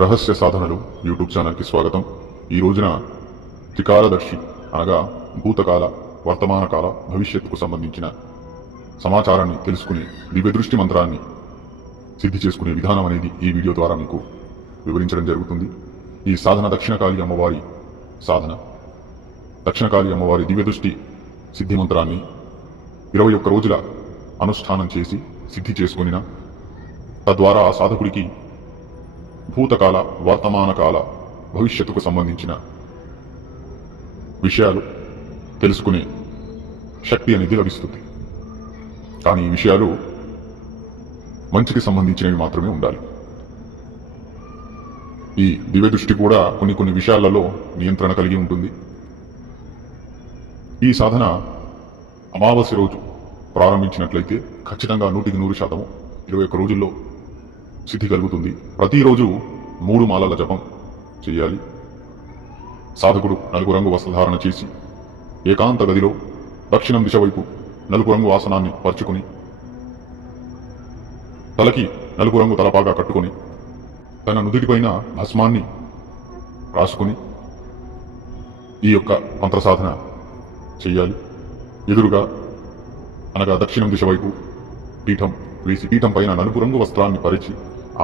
రహస్య సాధనలు యూట్యూబ్ ఛానల్కి స్వాగతం. ఈ రోజున త్రికాలదర్శి అనగా భూతకాల, వర్తమాన కాల, భవిష్యత్తుకు సంబంధించిన సమాచారాన్ని తెలుసుకుని దివ్యదృష్టి మంత్రాన్ని సిద్ధి చేసుకునే విధానం అనేది ఈ వీడియో ద్వారా మీకు వివరించడం జరుగుతుంది. ఈ సాధన దక్షిణకాళి అమ్మవారి సాధన. దక్షిణకాళి అమ్మవారి దివ్యదృష్టి సిద్ధి మంత్రాన్ని 21 రోజుల అనుష్ఠానం చేసి సిద్ధి చేసుకునిన తద్వారా ఆ సాధకుడికి భూతకాల, వర్తమాన కాల, భవిష్యత్తుకు సంబంధించిన విషయాలు తెలుసుకునే శక్తి అనేది లభిస్తుంది. కానీ ఈ విషయాలు మంచికి సంబంధించినవి మాత్రమే ఉండాలి. ఈ దివ్యదృష్టి కూడా కొన్ని విషయాలలో నియంత్రణ కలిగి ఉంటుంది. ఈ సాధన అమావాస్య రోజు ప్రారంభించినట్లయితే ఖచ్చితంగా 100% 21 రోజుల్లో సిద్ధి కలుగుతుంది. ప్రతిరోజు 3 మాలల జపం చేయాలి. సాధకుడు నలుపు రంగు వస్త్రధారణ చేసి ఏకాంత గదిలో దక్షిణం దిశ వైపు నలుపు రంగు ఆసనాన్ని పరుచుకుని తలకి నలుపు రంగు తలపాగా కట్టుకొని తన నుదిటిపైన భస్మాన్ని రాసుకుని ఈ యొక్క మంత్ర సాధన చెయ్యాలి. ఎదురుగా అనగా దక్షిణం దిశ వైపు పీఠం వేసి పీఠం పైన నలుపు రంగు వస్త్రాన్ని పరిచి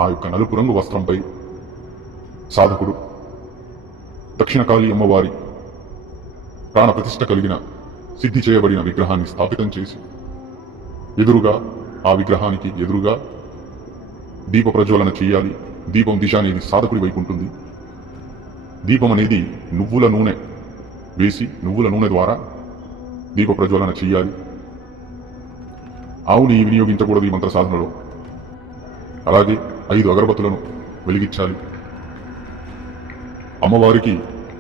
ఆ యొక్క నలుపు రంగు వస్త్రంపై సాధకుడు దక్షిణకాళి అమ్మవారి ప్రాణ ప్రతిష్ఠ కలిగిన సిద్ధి చేయబడిన విగ్రహాన్ని స్థాపితం చేసి ఎదురుగా ఆ విగ్రహానికి ఎదురుగా దీప ప్రజ్వలన చేయాలి. దీపం దిశ అనేది సాధకుడి వైపు ఉంటుంది. దీపం అనేది నువ్వుల నూనె వేసి నువ్వుల నూనె ద్వారా దీప ప్రజ్వలన చేయాలి. ఆవుని వినియోగించకూడదు ఈ మంత్ర సాధనలో. అలాగే 5 అగరబత్తులను వెలిగించాలి. అమ్మవారికి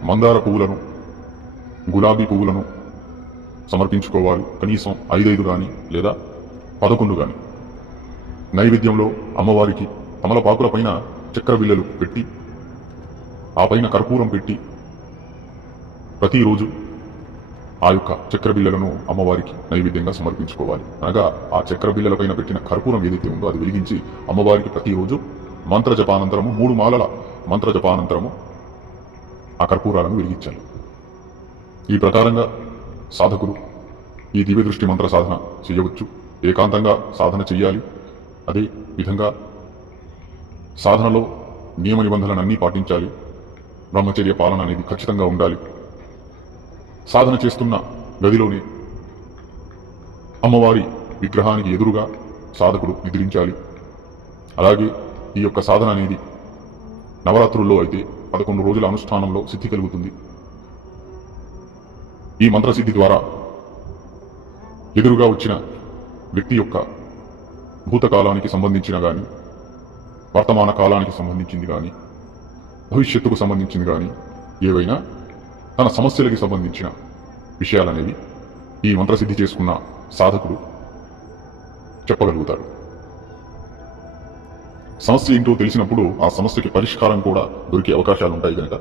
మందార పువ్వులను, గులాబీ పువ్వులను సమర్పించుకోవాలి. కనీసం 5 కానీ లేదా 11 కానీ. నైవేద్యంలో అమ్మవారికి తమలపాకుల పైన చక్ర బిళ్ళలు పెట్టి ఆ పైన కర్పూరం పెట్టి ప్రతిరోజు ఆ యొక్క చక్ర బిళ్ళలను అమ్మవారికి నైవేద్యంగా సమర్పించుకోవాలి. అనగా ఆ చక్ర బిళ్ళల పైన పెట్టిన కర్పూరం ఏదైతే ఉందో అది వెలిగించి అమ్మవారికి ప్రతిరోజు మంత్ర జపానంతరము 3 మాలల మంత్ర జపానంతరము ఆ కర్పూరాలను వెలిగించాలి. ఈ ప్రకారంగా సాధకులు ఈ దివ్యదృష్టి మంత్ర సాధన చేయవచ్చు. ఏకాంతంగా సాధన చెయ్యాలి. అదే విధంగా సాధనలో నియమ నిబంధనలన్నీ పాటించాలి. బ్రహ్మచర్య పాలన అనేది ఖచ్చితంగా ఉండాలి. సాధన చేస్తున్న గదిలోనే అమ్మవారి విగ్రహానికి ఎదురుగా సాధకుడు నిద్రించాలి. అలాగే ఈ యొక్క సాధన అనేది నవరాత్రుల్లో అయితే 11 రోజుల అనుష్ఠానంలో సిద్ధి కలుగుతుంది. ఈ మంత్రసిద్ధి ద్వారా ఎదురుగా వచ్చిన వ్యక్తి యొక్క భూతకాలానికి సంబంధించిన కానీ, వర్తమాన కాలానికి సంబంధించింది కానీ, భవిష్యత్తుకు సంబంధించింది కానీ ఏవైనా తన సమస్యలకి సంబంధించిన విషయాలనేవి ఈ మంత్రసిద్ధి చేసుకున్న సాధకుడు చెప్పగలుగుతాడు. సమస్య ఏంటో తెలిసినప్పుడు ఆ సమస్యకి పరిష్కారం కూడా దొరికే అవకాశాలు ఉంటాయి కనుక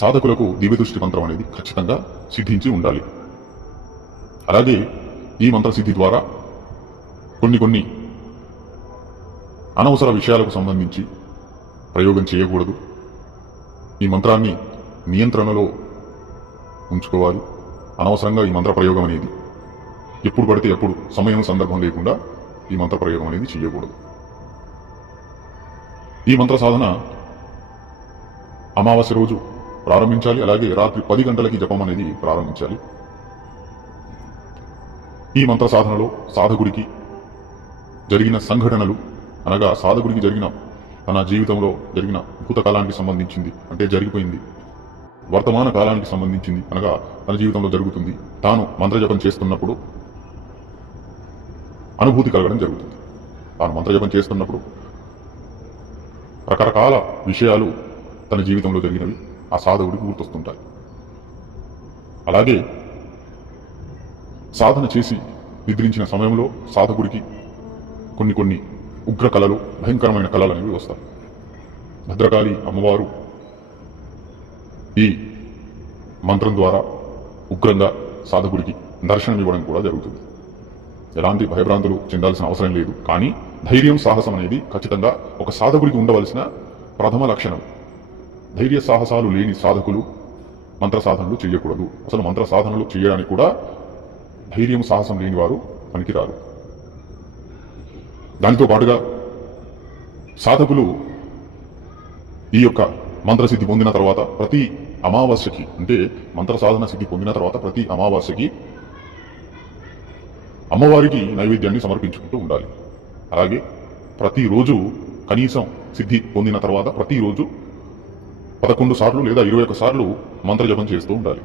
సాధకులకు దివ్యదృష్టి మంత్రం అనేది ఖచ్చితంగా సిద్ధించి ఉండాలి. అలాగే ఈ మంత్రసిద్ధి ద్వారా కొన్ని అనవసర విషయాలకు సంబంధించి ప్రయోగం చేయకూడదు. ఈ మంత్రాన్ని నియంత్రణలో ఉంచుకోవాలి. అనవసరంగా ఈ మంత్ర ప్రయోగం అనేది ఎప్పుడు పడితే ఎప్పుడు సమయం సందర్భం లేకుండా ఈ మంత్ర ప్రయోగం అనేది చేయకూడదు. ఈ మంత్ర సాధన అమావాస్య రోజు ప్రారంభించాలి. అలాగే రాత్రి 10 గంటలకి జపం అనేది ప్రారంభించాలి. ఈ మంత్ర సాధనలో సాధకుడికి జరిగిన సంఘటనలు అనగా సాధకుడికి జరిగిన తన జీవితంలో జరిగిన భూతకాలానికి సంబంధించింది అంటే జరిగిపోయింది, వర్తమాన కాలానికి సంబంధించింది అనగా తన జీవితంలో జరుగుతుంది, తాను మంత్రజపం చేస్తున్నప్పుడు అనుభూతి కలగడం జరుగుతుంది. తాను మంత్రజపం చేస్తున్నప్పుడు రకరకాల విషయాలు తన జీవితంలో జరిగినవి ఆ సాధకుడికి గుర్తొస్తుంటాయి. అలాగే సాధన చేసి నిద్రించిన సమయంలో సాధకుడికి కొన్ని ఉగ్ర కళలు, భయంకరమైన కళలు అనేవి వస్తాయి. భద్రకాళి అమ్మవారు ఈ మంత్రం ద్వారా ఉగ్రంగా సాధకుడికి దర్శనం ఇవ్వడం కూడా జరుగుతుంది. ఎలాంటి భయభ్రాంతులు చెందాల్సిన అవసరం లేదు. కానీ ధైర్యం, సాహసం అనేది ఖచ్చితంగా ఒక సాధకుడికి ఉండవలసిన ప్రథమ లక్షణం. ధైర్య సాహసాలు లేని సాధకులు మంత్ర సాధనలు చేయకూడదు. అసలు మంత్ర సాధనలు చేయడానికి కూడా ధైర్యం సాహసం లేని వారు పనికిరారు. దానితో పాటుగా సాధకులు ఈ యొక్క మంత్రసిద్ధి పొందిన తర్వాత ప్రతి అమావాస్యకి, అంటే మంత్ర సాధన సిద్ధి పొందిన తర్వాత ప్రతి అమావాస్యకి అమ్మవారికి నైవేద్యాన్ని సమర్పించుకుంటూ ఉండాలి. అలాగే ప్రతిరోజు కనీసం సిద్ధి పొందిన తర్వాత ప్రతిరోజు 11 సార్లు లేదా 21 సార్లు మంత్రజపం చేస్తూ ఉండాలి.